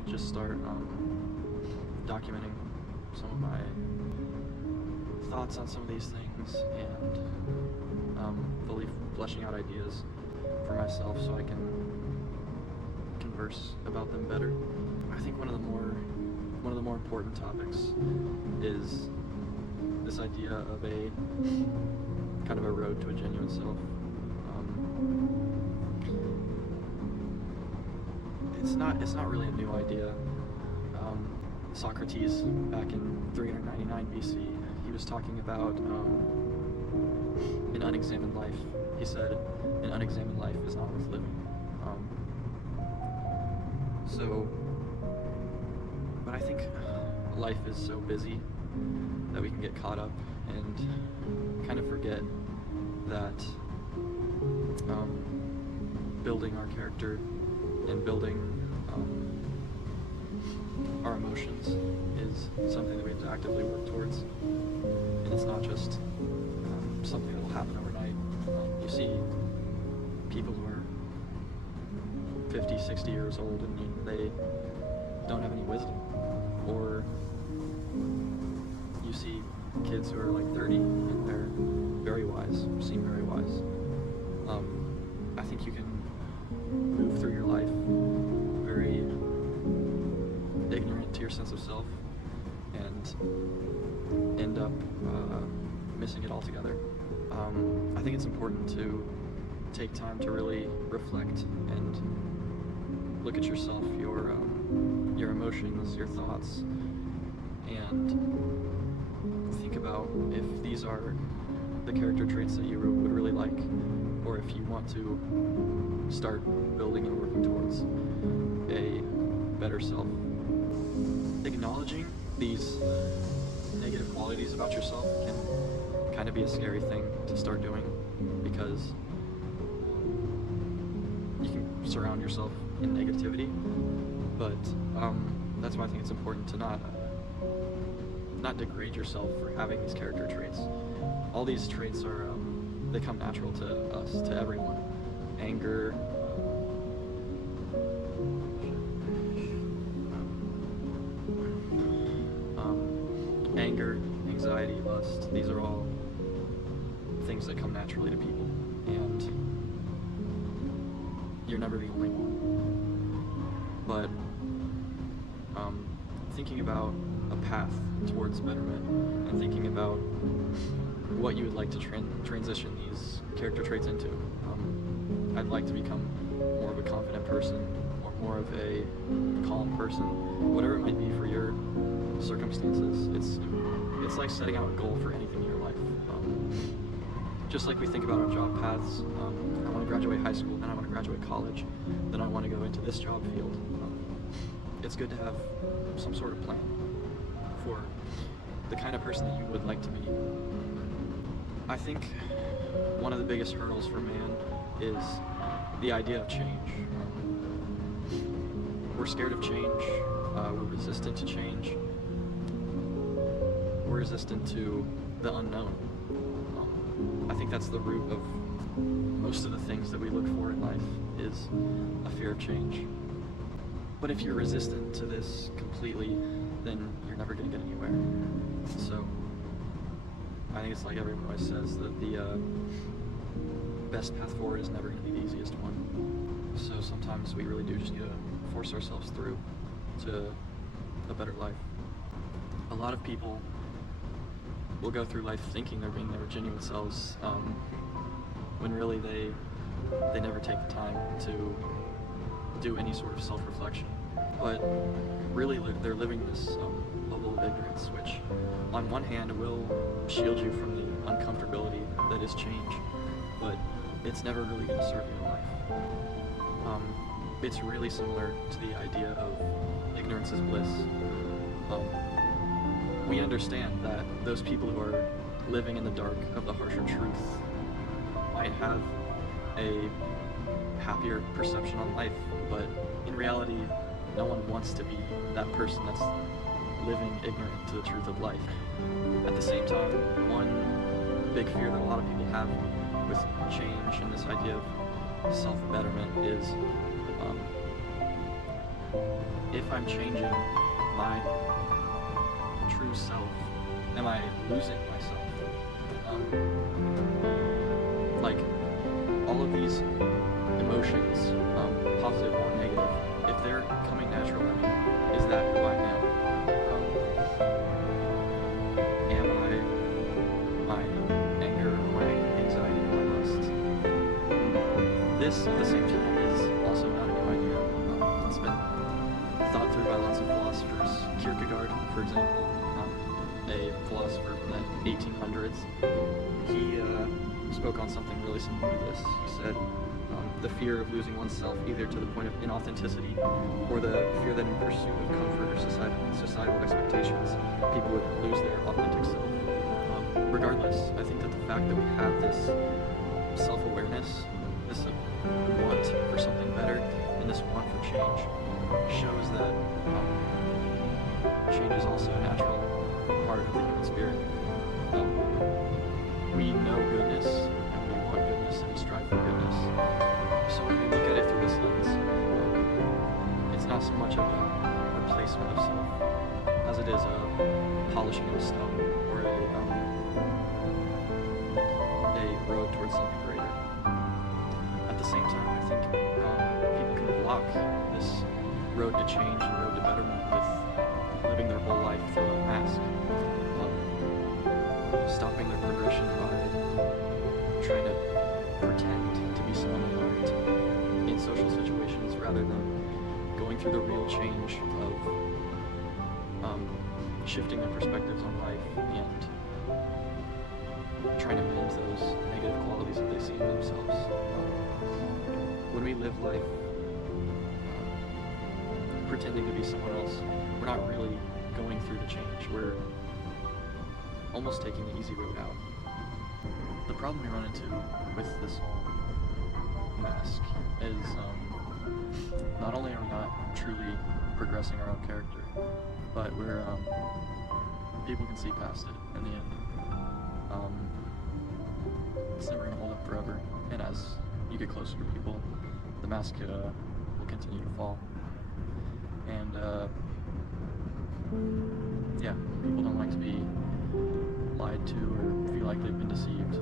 might just start documenting some of my thoughts on some of these things and fully fleshing out ideas for myself so I can converse about them better. I think one of the more important topics is this idea of a kind of a road to a genuine self. It's not really a new idea. Socrates, back in 399 BC, he was talking about an unexamined life. He said, an unexamined life is not worth living. But I think life is so busy that we can get caught up and kind of forget that building our character and building our emotions is something that we have to actively work towards, and it's not just something that will happen overnight. You see people who are 50, 60 years old and they don't have any wisdom, or you see kids who are like 30 and they're very wise, seem very wise. I think you can move through your life very ignorant to your sense of self and end up missing it altogether. I think it's important to take time to really reflect and look at yourself, your emotions, your thoughts, and think about if these are the character traits that you would really like, or if you want to start building and working towards a better self. Acknowledging these negative qualities about yourself can kind of be a scary thing to start doing, because you can surround yourself in negativity, but that's why I think it's important to not degrade yourself for having these character traits. All these traits are they come natural to us, to everyone. Anger, anxiety, lust, these are all things that come naturally to people, and you're never the only one. But thinking about a path towards betterment and thinking about what you would like to transition these character traits into. I'd like to become more of a confident person, or more of a calm person, whatever it might be for your circumstances. It's like setting out a goal for anything in your life. Just like we think about our job paths, I want to graduate high school, then I want to graduate college, then I want to go into this job field. It's good to have some sort of plan for the kind of person that you would like to be. I think one of the biggest hurdles for man is the idea of change. We're scared of change, we're resistant to change, we're resistant to the unknown. I think that's the root of most of the things that we look for in life, is a fear of change. But if you're resistant to this completely, then you're never going to get anywhere. So I think it's like everyone always says, that the best path forward is never going to be the easiest one. So sometimes we really do just need to force ourselves through to a better life. A lot of people will go through life thinking they're being their genuine selves, when really they never take the time to do any sort of self-reflection. But really they're living this bubble of ignorance, which on one hand will shield you from the uncomfortability that is change, but it's never really going to serve your life. It's really similar to the idea of ignorance is bliss. We understand that those people who are living in the dark of the harsher truth might have a happier perception on life, but in reality, no one wants to be that person that's living ignorant to the truth of life. At the same time, one big fear that a lot of people have with change and this idea of self-betterment is if I'm changing my true self, am I losing myself? Like, all of these emotions, positive or negative, if they're coming naturally to me, is that who I am? Am I my anger, my anxiety, my lust? This, at the same time, is also not a new idea. It's been thought through by lots of philosophers. Kierkegaard, for example, a philosopher from the 1800s, he spoke on something really similar to this. He said, the fear of losing oneself, either to the point of inauthenticity or the fear that in pursuit of comfort or societal expectations, people would lose their authentic self. Regardless, I think that the fact that we have this self-awareness, this want for something better, and this want for change, shows that change is also a natural part of the human spirit. We know goodness, and we want goodness, and we strive for goodness. So when we look at it through this lens, it's not so much of a replacement of self as it is a polishing of a stone or a road towards something greater. At the same time, I think people can block this road to change and road to betterment with living their whole life through a mask, stopping their progression by trying to pretend to be someone they aren't in social situations, rather than going through the real change of shifting their perspectives on life and trying to mend those negative qualities that they see in themselves. When we live life pretending to be someone else, we're not really going through the change. We're almost taking the easy road out. The problem we run into with this whole mask is not only are we not truly progressing our own character, but we're people can see past it in the end. It's never going to hold up forever, and as you get closer to people, the mask will continue to fall. And yeah, people don't like to be lied to or feel like they've been deceived.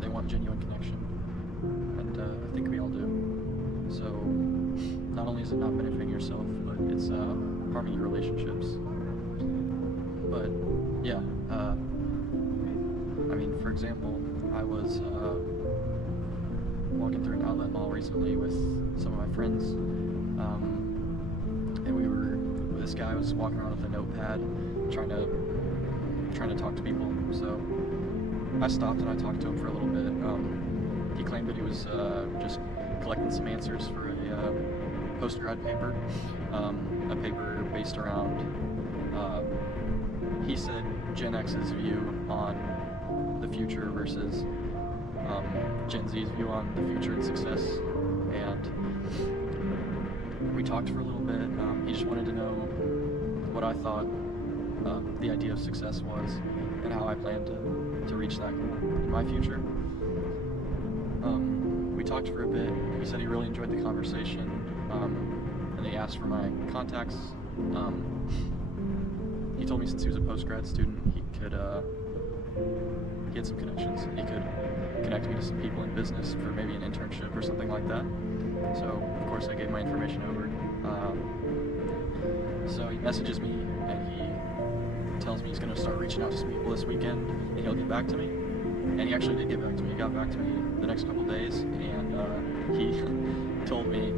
They want genuine connection, and I think we all do. So not only is it not benefiting yourself, but it's harming your relationships. But yeah, I mean, for example, I was walking through an outlet mall recently with some of my friends, and this guy was walking around with a notepad trying to talk to people. So I stopped and I talked to him for a little bit. He claimed that he was just collecting some answers for a post-grad paper, a paper based around, he said, Gen X's view on the future versus Gen Z's view on the future and success. And we talked for a little bit. He just wanted to know what I thought the idea of success was and how I planned to reach that goal in my future. We talked for a bit. He said he really enjoyed the conversation, and he asked for my contacts. He told me since he was a post-grad student, he had some connections. He could connect me to some people in business for maybe an internship or something like that. So, of course, I gave my information over. So he messages me, and he tells me he's going to start reaching out to some people this weekend, and he'll get back to me. And he actually did get back to me. He got back to me the next couple days, and he told me,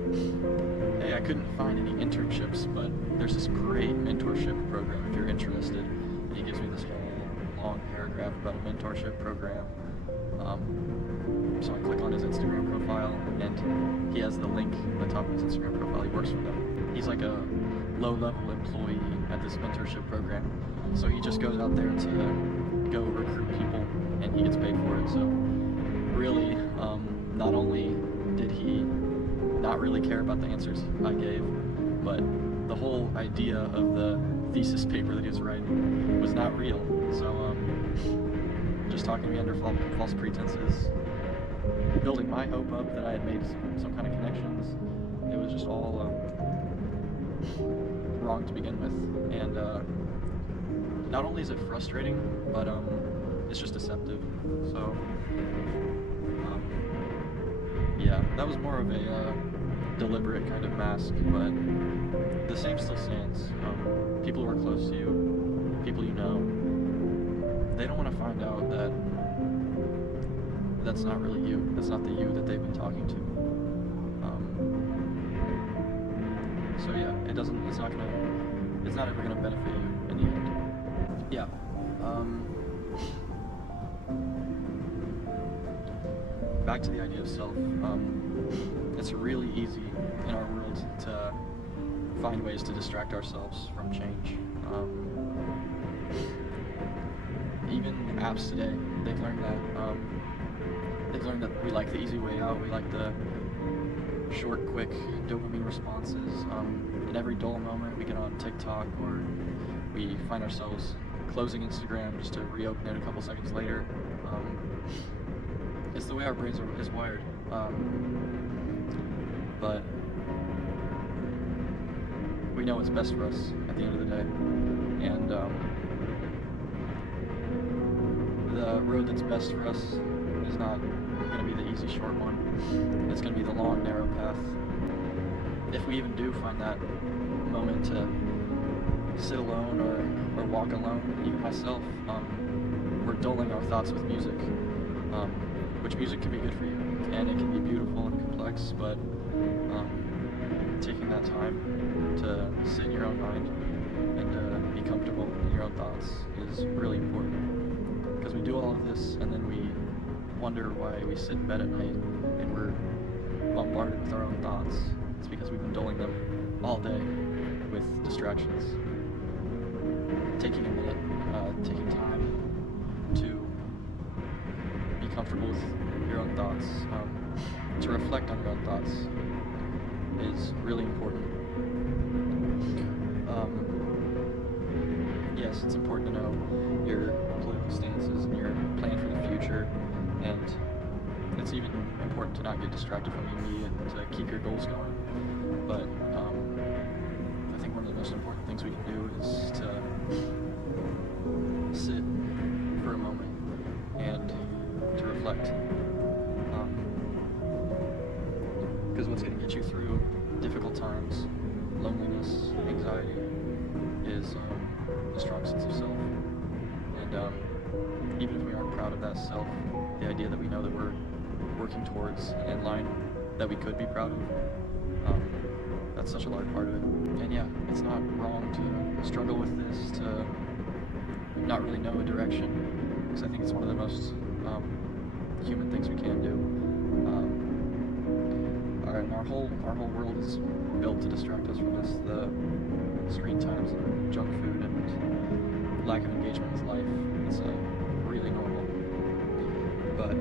hey, I couldn't find any internships, but there's this great mentorship program if you're interested. And he gives me this whole long paragraph about a mentorship program. So I click on his Instagram profile, and he has the link at the top of his Instagram profile. He works for them. He's like a low-level employee at this mentorship program. So he just goes out there to go recruit people, and he gets paid for it. So really, not only did he not really care about the answers I gave, but the whole idea of the thesis paper that he was writing was not real. So just talking to me under false pretenses, building my hope up that I had made some kind of connections. It was just all wrong to begin with. And not only is it frustrating, but it's just deceptive. So yeah, that was more of a deliberate kind of mask, but the same still stands. People who are close to you, people you know, they don't want to find out that that's not really you. That's not the you that they've been talking to. So yeah, it's not ever gonna benefit you in the end. Yeah. Back to the idea of self. It's really easy in our world to find ways to distract ourselves from change. Even apps today, they've learned that we like the easy way out. We like the short, quick dopamine responses. In every dull moment, we get on TikTok, or we find ourselves closing Instagram just to reopen it a couple seconds later. It's the way our brains is wired. But we know what's best for us at the end of the day. And the road that's best for us is not going to be the easy short one. It's going to be the long narrow path. If we even do find that moment to sit alone or walk alone, even myself, we're dulling our thoughts with music, which music can be good for you, and it can be beautiful and complex, but taking that time to sit in your own mind and be comfortable in your own thoughts is really important, because we do all of this and then we wonder why we sit in bed at night and we're bombarded with our own thoughts. It's because we've been dulling them all day with distractions. Taking a minute, taking time to be comfortable with your own thoughts, to reflect on your own thoughts is really important. Yes, it's important to know your political stances and your plan for the future, and it's even important to not get distracted from the immediate and to keep your goals going. But I think one of the most important things we can do is to sit for a moment and to reflect. Because what's going to get you through difficult times, loneliness, anxiety, is a strong sense of self. And even if we aren't proud of that self, the idea that we know that we're working towards an end line that we could be proud of, that's such a large part of it. And yeah, it's not wrong to struggle with this, to not really know a direction, because I think it's one of the most human things we can do. And our whole world is built to distract us from this. The screen times and junk food and lack of engagement with life. It's really normal. But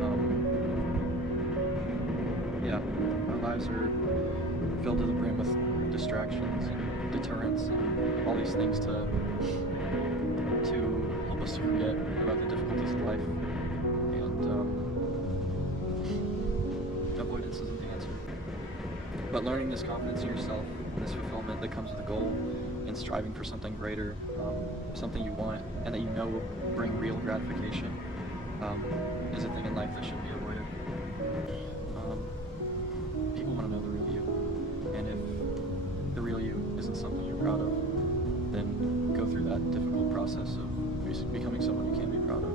yeah, our lives are filled to the brim with distractions and deterrents and all these things to help us to forget about the difficulties of life. And avoidance isn't the answer. But learning this confidence in yourself, and this fulfillment that comes with the goal, and striving for something greater, something you want, and that you know will bring real gratification, is a thing in life that should be avoided. People want to know the real you, and if the real you isn't something you're proud of, then go through that difficult process of becoming someone you can be proud of.